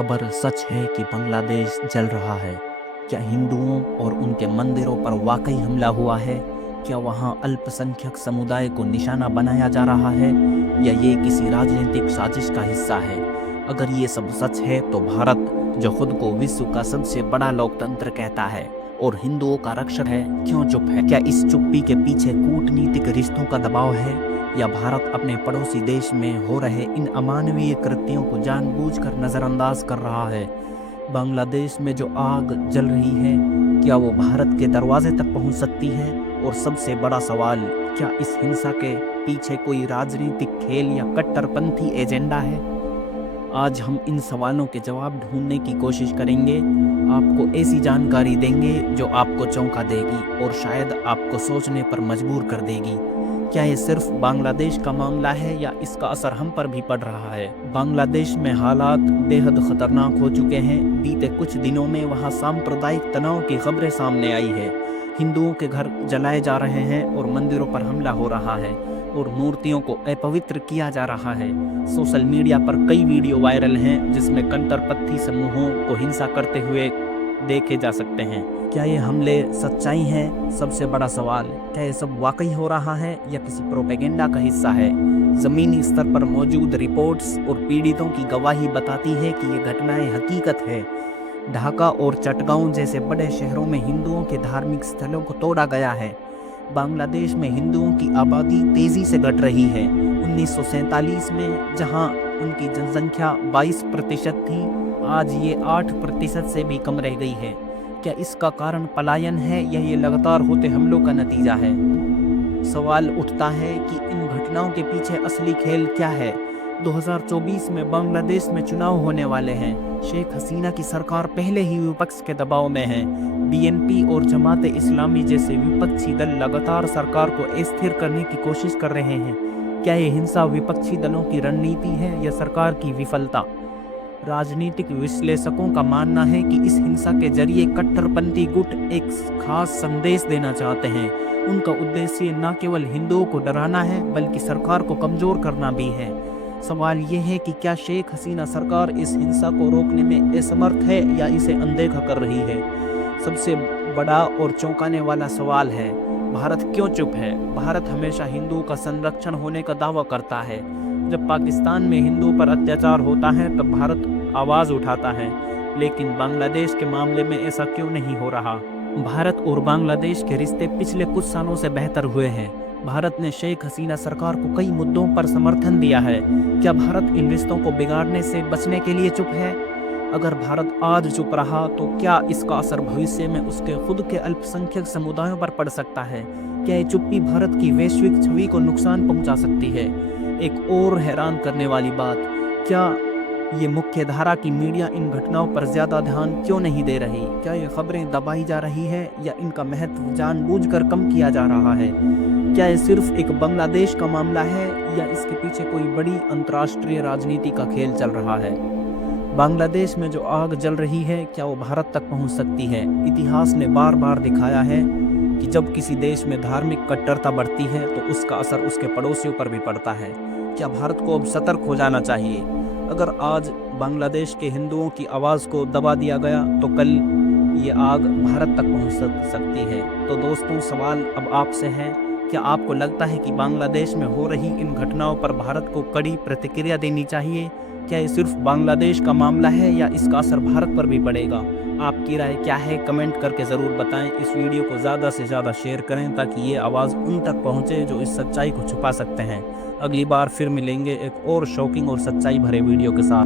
खबर सच है कि बांग्लादेश जल रहा है? क्या हिंदुओं और उनके मंदिरों पर वाकई हमला हुआ है? क्या वहां अल्पसंख्यक समुदाय को निशाना बनाया जा रहा है या ये किसी राजनीतिक साजिश का हिस्सा है? अगर ये सब सच है तो भारत, जो खुद को विश्व का सबसे बड़ा लोकतंत्र कहता है और हिंदुओं का रक्षक है, क्यों चुप है? क्या इस चुप्पी के पीछे कूटनीतिक रिश्तों का दबाव है या भारत अपने पड़ोसी देश में हो रहे इन अमानवीय कृत्यों को जानबूझकर नज़रअंदाज कर रहा है? बांग्लादेश में जो आग जल रही है, क्या वो भारत के दरवाजे तक पहुंच सकती है? और सबसे बड़ा सवाल, क्या इस हिंसा के पीछे कोई राजनीतिक खेल या कट्टरपंथी एजेंडा है? आज हम इन सवालों के जवाब ढूंढने की कोशिश करेंगे। आपको ऐसी जानकारी देंगे जो आपको चौंका देगी और शायद आपको सोचने पर मजबूर कर देगी। क्या ये सिर्फ बांग्लादेश का मामला है या इसका असर हम पर भी पड़ रहा है? बांग्लादेश में हालात बेहद खतरनाक हो चुके हैं। बीते कुछ दिनों में वहां सांप्रदायिक तनाव की खबरें सामने आई है। हिंदुओं के घर जलाए जा रहे हैं और मंदिरों पर हमला हो रहा है और मूर्तियों को अपवित्र किया जा रहा है। सोशल मीडिया पर कई वीडियो वायरल हैं जिसमें कट्टरपंथी समूहों को हिंसा करते हुए देखे जा सकते हैं। क्या ये हमले सच्चाई हैं? सबसे बड़ा सवाल, क्या ये सब वाकई हो रहा है या किसी प्रोपेगेंडा का हिस्सा है? जमीनी स्तर पर मौजूद रिपोर्ट्स और पीड़ितों की गवाही बताती है कि ये घटनाएं हकीकत है। ढाका और चटगांव जैसे बड़े शहरों में हिंदुओं के धार्मिक स्थलों को तोड़ा गया है। बांग्लादेश में हिंदुओं की आबादी तेजी से घट रही है। 1947 में जहां उनकी जनसंख्या 22% थी, आज ये 8% से भी कम रह गई है। क्या इसका कारण पलायन है या ये लगातार होते हमलों का नतीजा है? सवाल उठता है कि इन घटनाओं के पीछे असली खेल क्या है। 2024 में बांग्लादेश में चुनाव होने वाले हैं। शेख हसीना की सरकार पहले ही विपक्ष के दबाव में है। बीएनपी और जमात इस्लामी जैसे विपक्षी दल लगातार सरकार को अस्थिर करने की कोशिश कर रहे हैं। क्या ये हिंसा विपक्षी दलों की रणनीति है या सरकार की विफलता? राजनीतिक विश्लेषकों का मानना है कि इस हिंसा के जरिए कट्टरपंथी गुट एक खास संदेश देना चाहते हैं। उनका उद्देश्य न केवल हिंदुओं को डराना है बल्कि सरकार को कमजोर करना भी है। सवाल ये है कि क्या शेख हसीना सरकार इस हिंसा को रोकने में असमर्थ है या इसे अनदेखा कर रही है? सबसे बड़ा और चौंकाने वाला सवाल है, भारत क्यों चुप है? भारत हमेशा हिंदुओं का संरक्षण होने का दावा करता है। जब पाकिस्तान में हिंदुओं पर अत्याचार होता है तब भारत आवाज़ उठाता है, लेकिन बांग्लादेश के मामले में ऐसा क्यों नहीं हो रहा? भारत और बांग्लादेश के रिश्ते पिछले कुछ सालों से बेहतर हुए हैं। भारत ने शेख हसीना सरकार को कई मुद्दों पर समर्थन दिया है। क्या भारत इन रिश्तों को बिगाड़ने से बचने के लिए चुप है? अगर भारत आज चुप रहा तो क्या इसका असर भविष्य में उसके खुद के अल्पसंख्यक समुदायों पर पड़ सकता है? क्या ये चुप्पी भारत की वैश्विक छवि को नुकसान पहुंचा सकती है? एक और हैरान करने वाली बात, क्या ये मुख्य धारा की मीडिया इन घटनाओं पर ज्यादा ध्यान क्यों नहीं दे रही? क्या ये खबरें दबाई जा रही है या इनका महत्व जानबूझकर कम किया जा रहा है? क्या ये सिर्फ एक बांग्लादेश का मामला है या इसके पीछे कोई बड़ी अंतर्राष्ट्रीय राजनीति का खेल चल रहा है? बांग्लादेश में जो आग जल रही है, क्या वो भारत तक पहुंच सकती है? इतिहास ने बार बार दिखाया है कि जब किसी देश में धार्मिक कट्टरता बढ़ती है तो उसका असर उसके पड़ोसियों पर भी पड़ता है। क्या भारत को अब सतर्क हो जाना चाहिए? अगर आज बांग्लादेश के हिंदुओं की आवाज़ को दबा दिया गया तो कल ये आग भारत तक पहुंच सकती है। तो दोस्तों, सवाल अब आपसे है, क्या आपको लगता है कि बांग्लादेश में हो रही इन घटनाओं पर भारत को कड़ी प्रतिक्रिया देनी चाहिए? क्या ये सिर्फ बांग्लादेश का मामला है या इसका असर भारत पर भी पड़ेगा? आपकी राय क्या है? कमेंट करके ज़रूर बताएं। इस वीडियो को ज़्यादा से ज़्यादा शेयर करें ताकि ये आवाज़ उन तक पहुँचे जो इस सच्चाई को छुपा सकते हैं। अगली बार फिर मिलेंगे एक और शॉकिंग और सच्चाई भरे वीडियो के साथ।